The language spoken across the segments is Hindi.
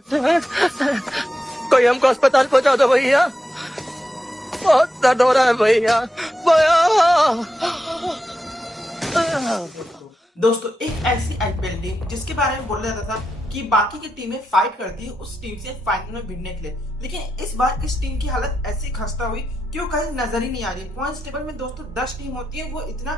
कोई हमको अस्पताल पहुंचा दो भैया, बहुत दर्द हो रहा है भैया भैया। दोस्तों एक ऐसी आईपीएल टीम जिसके बारे में बोला जाता था कि बाकी की टीमें फाइट करती है उस टीम से फाइनल में भिड़ने के लिए, लेकिन इस बार इस टीम की हालत ऐसी खस्ता हुई कि वो कहीं नजर ही नहीं आ रही। पॉइंट्स टेबल में दोस्तों 10 टीम होती है, वो इतना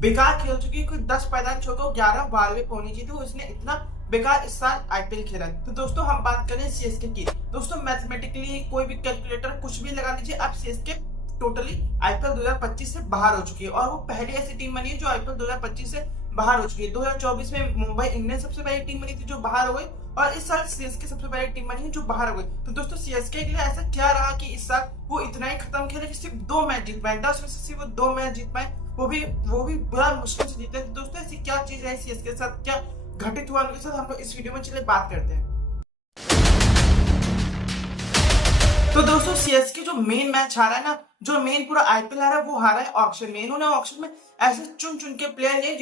बेकार खेल चुकी है। कोई 10 पैदान छोड़ो 11-12 होनी चाहिए, तो उसने इतना बेकार इस साल आईपीएल खेला। तो दोस्तों हम बात करें सीएसके की। दोस्तों मैथमेटिकली कोई भी कैलकुलेटर कुछ भी लगा लीजिए, अब सीएसके टोटली आईपीएल 2025 से बाहर हो चुकी है और वो पहली ऐसी टीम बनी है जो आईपीएल 2025 से बाहर हो चुकी है। 2024 में मुंबई इंडियंस सबसे पहली टीम बनी थी जो बाहर हो गई, और इस साल सीएसके सबसे पहली टीम बनी है जो बाहर हो गई। तो दोस्तों सीएसके के लिए ऐसा क्या रहा कि इस साल वो इतना ही खत्म खेले कि सिर्फ 2 मैच जीत पाए, 10 में से सिर्फ वो 2 मैच जीत पाए, वो भी बड़ा मुश्किल से जीते। दोस्तों ऐसी क्या चीज है सीएसके के साथ, क्या घटित हुआ उनके साथ, हम लोग इस वीडियो में चलिए बात करते हैं। तो दोस्तों सीएसके जो मेन मैच हारा है ना, जो मेन पूरा आईपीएल हारा है, वो हारा है ऑक्शन में। इन्होंने ऑक्शन में ऐसे चुन चुन के प्लेयर लिए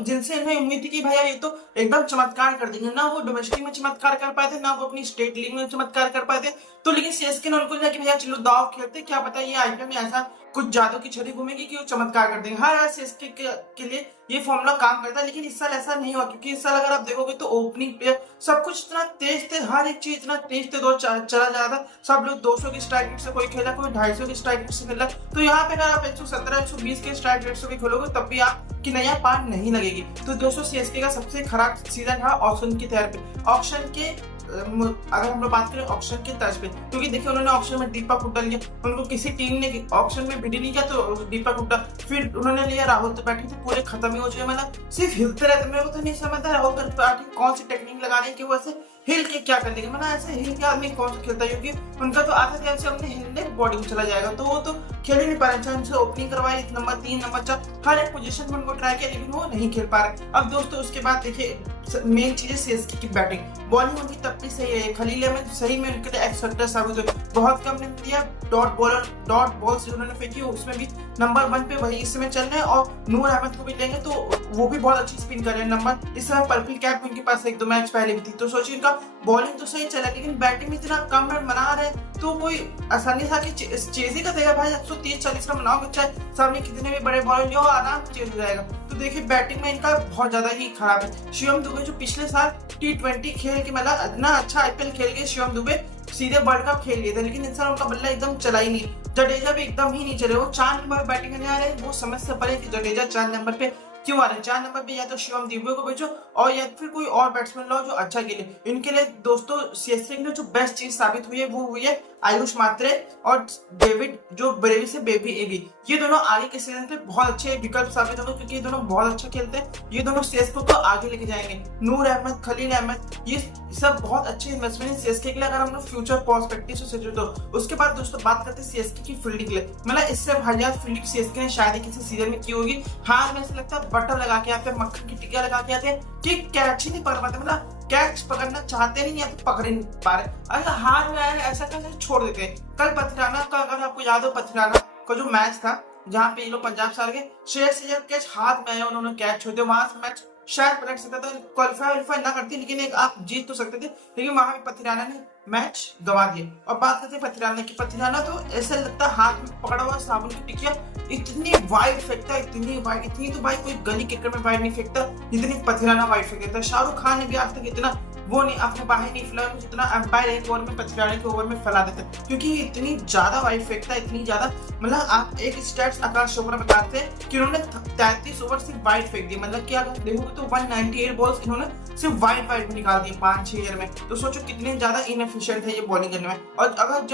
जिनसे इन्हें उम्मीद थी कि भैया ये तो एकदम चमत्कार कर देंगे। ना वो डोमेस्टिक में चमत्कार कर पाए थे, ना वो अपनी स्टेट लीग में चमत्कार कर पाए थे। तो लेकिन सीएसके ने उनको लिया कि भैया चलो दाव खेलते, क्या पता ये आईपीएल में ऐसा कुछ जादू की छड़ी घूमेगी कि वो चमत्कार कर देंगे। हर सीएसके के लिए ये फॉर्मूला काम करता है, लेकिन इस साल ऐसा नहीं हुआ, क्योंकि इस साल अगर आप देखोगे तो ओपनिंग प्लेयर सब कुछ इतना तेज थे, हर एक चीज इतना तेज थे, चला जा रहा था। सब लोग 200 की स्ट्राइक रेट से कोई खेला, कोई 250 की स्ट्राइक रेट से खेला। तो यहाँ पे अगर आप 117-120 के स्ट्राइक रेट से भी खेलोगे तब भी आप की नया पार नहीं लगेगी। तो दोस्तों सीएसके का सबसे खराब सीजन रहा ऑक्शन की तर्ज पे। ऑक्शन के अगर हम लोग बात करें ऑक्शन के तर्ज पे, क्योंकि देखिए उन्होंने ऑक्शन में दीपक हुड्डा लिया, उनको किसी टीम ने ऑक्शन में बिड नहीं किया, तो दीपक हुड्डा, फिर उन्होंने लिया राहुल त्रिपाठी, तो पूरे खत्म ही हो जाए, मतलब सिर्फ हिलते रहते। मेरे को तो नहीं समझता राहुल त्रिपाठी कौन सी टेक्निक लगा रहे हैं कि वो ऐसे हिल के क्या कर लेंगे, मतलब ऐसे हिल के आदमी कौन सा खेलता है, क्योंकि उनका तो आधा ध्यान से अपने हिलने बॉडी में चला जाएगा, तो वो तो खेल ही नहीं पा रहे। उनसे ओपनिंग करवाई नंबर 3 नंबर 4 हर एक पोजीशन में उनको ट्राई किया, लेकिन वो नहीं खेल पा रहे। अब दोस्तों उसके बाद देखिए मेन चीज है सीएसके की बैटिंग, बॉलिंग उनकी तब भी सही है। खलील अहमद सही में उनके लिए एक्स फैक्टर साबित हुए, बहुत कम ने दिया। डॉट बॉल्स जो उन्होंने फेंकी उसमें भी नंबर 1 पे वही इस समय चल रहे हैं, और नूर अहमद को भी लेंगे तो वो भी बहुत अच्छी स्पिन कर रहे हैं। नंबर इस समय पर्पल कैप उनके पास 1-2 मैच पहले भी थी। तो सोचिए उनका बॉलिंग तो सही चला, लेकिन बैटिंग में इतना कम रन बना रहे, तो कोई आसानी था कि चेज ही का देगा भाई। 130-140 रन बनाओगे, चाहे सामने कितने भी बड़े बॉलर लियो, आराम से चेज हो जाएगा। तो देखिए बैटिंग में इनका बहुत ज्यादा ही खराब है। शिवम दुबे जो पिछले साल T20 खेल के मतलब इतना अच्छा आईपीएल खेल के शिवम दुबे सीधे वर्ल्ड कप खेल लिए थे, लेकिन इस साल उनका बल्ला एकदम चला ही नहीं। जडेजा भी एकदम ही नहीं चले, वो 4 नंबर बैटिंग करने आ रहे हैं। वो समझ से पड़े कि जडेजा 4 नंबर पे क्यों आ रहे हैं। 4 नंबर पे या तो शिवम दुबे को भेजो, और या फिर कोई और बैट्समैन लाओ जो अच्छा खेले। इनके लिए दोस्तों सीएसके में जो बेस्ट चीज साबित हुई है वो हुई है आयुष मात्रे और डेविड जो ब्रेवी से बेबी एबी। ये दोनों आगे के सीजन पे बहुत अच्छे विकल्प साबित होंगे, क्योंकि ये दोनों बहुत अच्छा खेलते हैं। ये दोनों सीएसके को आगे लेके जाएंगे। नूर अहमद, खलील अहमद, ये सब बहुत अच्छे इन्वेस्टमेंट है सीएसके के लिए, अगर हम लोग फ्यूचर पर्सपेक्टिव से सोचे तो। उसके बाद दोस्तों बात करते हैं सीएसके की फील्डिंग के लिए, मतलब इससे हजार फील्डिंग सीएसके ने शायद ही किसी सीजन में की होगी। हाथ में ऐसा लगता है बटर लगा के आते हैं, मक्खन की टिक्कियां लगा के आते हैं कि कैच ही नहीं पकड़ पाते, मतलब कैच पकड़ना चाहते नहीं या तो पकड़ नहीं पा रहे। अगर हाथ में आया ऐसा कैसे छोड़ देते हैं। कल पथिराना का, अगर आपको याद हो पथिराना का जो मैच था जहाँ पे ये लोग पंजाब से हार गए, श्रेयस अय्यर कैच हाथ में आया, उन्होंने कैच छोड़े, वहां से मैच शायद पलट सकता था। क्वालिफाई ना करती, लेकिन एक आप जीत तो सकते थे, लेकिन वहां पे पथिराना ने मैच गवा दिए। और बात करते हैं पथिराना की, पथिराना तो ऐसा लगता है हाथ में पकड़ा हुआ साबुन की टिकिया, इतनी वाइड फेंकता, इतनी वाइड, इतनी तो भाई कोई गली क्रिकेट में वाइड नहीं फेंकता जितनी पथिराना वाइड फेंकता। शाहरुख खान ने भी आज तक इतना वो नहीं अपने बाहर नहीं फैला, जितना अंपायर एक ओवर में पथिराने के ओवर में फैला देते, क्योंकि इतनी ज्यादा वाइड फेंकता, इतनी ज्यादा, मतलब आप एक स्टैट्स आकाश चोपड़ा बताते हैं कि उन्होंने 33 ओवर सिर्फ वाइड फेंक दी, मतलब कि अगर देखोगे तो 198 बॉल्स इन्होंने सिर्फ वाइड में निकाल दिए 5-6 ईयर में। तो सोचो कितने ज्यादा इनएफिशिएंट है ये बॉलिंग करने में। और अगर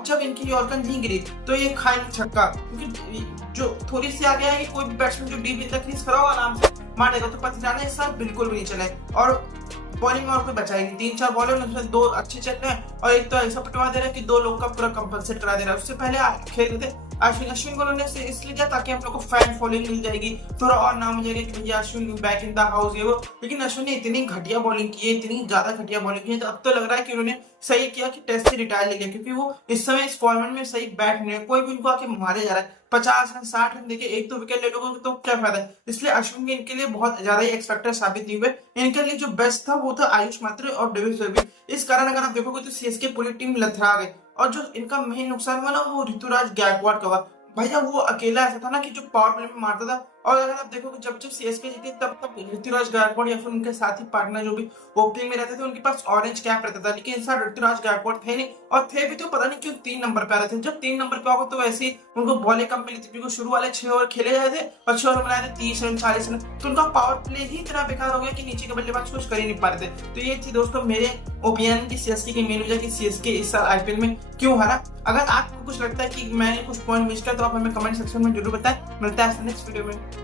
जब इनकी यॉर्कर नहीं गिरी तो ये खाएंगे छक्का, क्योंकि जो थोड़ी सी आगे आएगी कोई भी बैट्समैन जो डीप तक क्रीज कराओ आराम से मार देगा। तो पथिराना इस साल बिल्कुल भी नहीं चले, और बॉलिंग में और कोई बचाएगी। 3-4 बॉलर उसमें 2 अच्छे चल रहे हैं, और एक तो ऐसा पटवा दे रहा है कि 2 लोग का पूरा कंपलसेट करा दे रहा है। उससे पहले खेल रहे थे अश्विन को उन्होंने इसलिए दिया ताकि हम लोग को फैन फॉलोइंग मिल जाएगी, थोड़ा और नाम मिल जाएगा कि भैया Ashwin back in the house ये वो। लेकिन अश्विन ने इतनी घटिया बॉलिंग की है, इतनी ज्यादा घटिया बॉलिंग की है, तो अब तो लग रहा है कि उन्होंने सही किया कि टेस्ट से रिटायर ले लिया, क्योंकि वो इस समय इस फॉर्मेट में सही बैट नहीं है, कोई भी उनको आके मारे जा रहा है। 50 रन 60 रन देके एक तो विकेट ले लोगे तो क्या फायदा है। इसलिए अश्विन के इनके लिए बहुत ज्यादा ही एक्सपेक्टर साबित नहीं हुए। इनके लिए जो बेस्ट था वो था आयुष मात्रे और डेविड जर्वी। इस कारण अगर आप देखोगे तो सीएसके पूरी टीम लथड़ा गई और जो इनका मेन नुकसान हुआ ना वो ऋतुराज गायकवाड़ का हुआ। भैया वो अकेला ऐसा था ना कि जो पावर प्ले में मारता था। और अगर आप देखोगे जब जब सीएसके जीती तब तब ऋतुराज गायकवाड़ या फिर उनके साथी पार्टनर जो भी ओपनिंग में रहते थे उनके पास ऑरेंज कैप रहता था, लेकिन इस बार ऋतुराज गायकवाड़ थे नहीं और थे भी तो पता नहीं क्यों 3 नंबर पे आ रहे थे। जब 3 नंबर पे होगा तो वैसे ही उनको बॉलें कम मिली थी क्योंकि शुरू वाले 6 ओवर खेले जाए थे और 6 ओवर बनाए थे 30 रन 40 रन, तो उनका पावर प्ले ही इतना बेकार हो गया कि नीचे के बल्लेबाज कुछ कर ही नहीं पा रहे थे। तो ये थी दोस्तों मेरे ओपिनियन की सीएसके की मेन वजह कि सीएसके इस साल आईपीएल में क्यों हारा। अगर आपको कुछ लगता है कि मैंने कुछ पॉइंट मिस किया तो आप हमें कमेंट सेक्शन में जरूर बताएं। मिलता है नेक्स्ट वीडियो में।